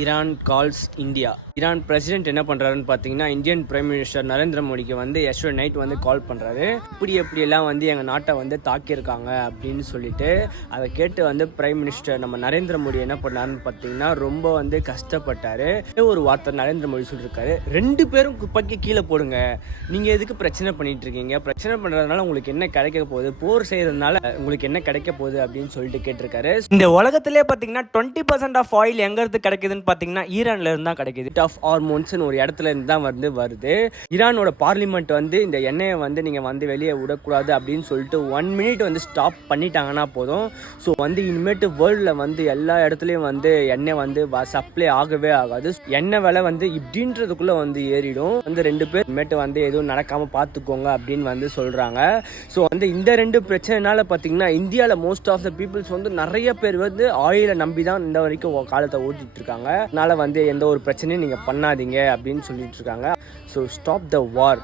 Iran calls India. Iran president என்ன பண்ணுறாருன்னு பார்த்தீங்கன்னா, இந்தியன் பிரைம் மினிஸ்டர் நரேந்திர மோடிக்கு வந்து எஸ்டர்டே நைட் வந்து கால் பண்ணுறாரு. எப்படியெல்லாம் வந்து எங்கள் நாட்டை வந்து தாக்கியிருக்காங்க அப்படின்னு சொல்லிட்டு அதை கேட்டு வந்து பிரைம் மினிஸ்டர் நம்ம நரேந்திர மோடி என்ன பண்ணாருன்னு பார்த்தீங்கன்னா, ரொம்ப வந்து கஷ்டப்பட்டார். ஒரு வார்த்தை நரேந்திர மோடி சொல்லியிருக்காரு, 2 பேரும் குப்பைக்கு கீழே போடுங்க, நீங்கள் எதுக்கு பிரச்சனை பண்ணிட்டு இருக்கீங்க, பிரச்சனை பண்ணுறதுனால உங்களுக்கு என்ன கிடைக்க போகுது, போர் செய்கிறதுனால உங்களுக்கு என்ன கிடைக்க போகுது அப்படின்னு சொல்லிட்டு கேட்டிருக்காரு. இந்த உலகத்திலே பார்த்தீங்கன்னா 20% ஆஃப் ஆயில் எங்கேருந்து கிடைக்குதுன்னு பார்த்தீங்கன்னா ஈரான்ல இருந்து தான் கிடைக்குது. ஆஃப் ஹார்மோன்ஸ்னு ஒரு இடத்துல இருந்து தான் வந்து வருது. ஈரானோட பார்லிமெண்ட் வந்து இந்த எண்ணெயை வந்து நீங்கள் வந்து வெளியே விடக்கூடாது அப்படின்னு சொல்லிட்டு 1 மினிட் வந்து ஸ்டாப் பண்ணிட்டாங்கன்னா போதும். ஸோ வந்து இனிமேட்டு வேர்ல்டில் வந்து எல்லா இடத்துலையும் வந்து எண்ணெய் வந்து சப்ளை ஆகவே ஆகாது. எண்ணெய் விலை வந்து இப்படின்றதுக்குள்ளே வந்து ஏறிடும். வந்து 2 பேர் இனிமேட்டு வந்து எதுவும் நடக்காமல் பார்த்துக்கோங்க அப்படின்னு வந்து சொல்கிறாங்க. ஸோ வந்து இந்த 2 பிரச்சனைனால பார்த்தீங்கன்னா இந்தியாவில் மோஸ்ட் ஆஃப் த பீப்புள்ஸ் வந்து நிறைய பேர் வந்து ஆயிலை நம்பி தான் இந்த வரைக்கும் காலத்தை ஓட்டிட்டு இருக்காங்க. அதனால வந்து எந்த ஒரு பிரச்சனையும் நீங்கள் பண்ணாதீங்க அப்படின்னு சொல்லிட்டு இருக்காங்க. So stop the war.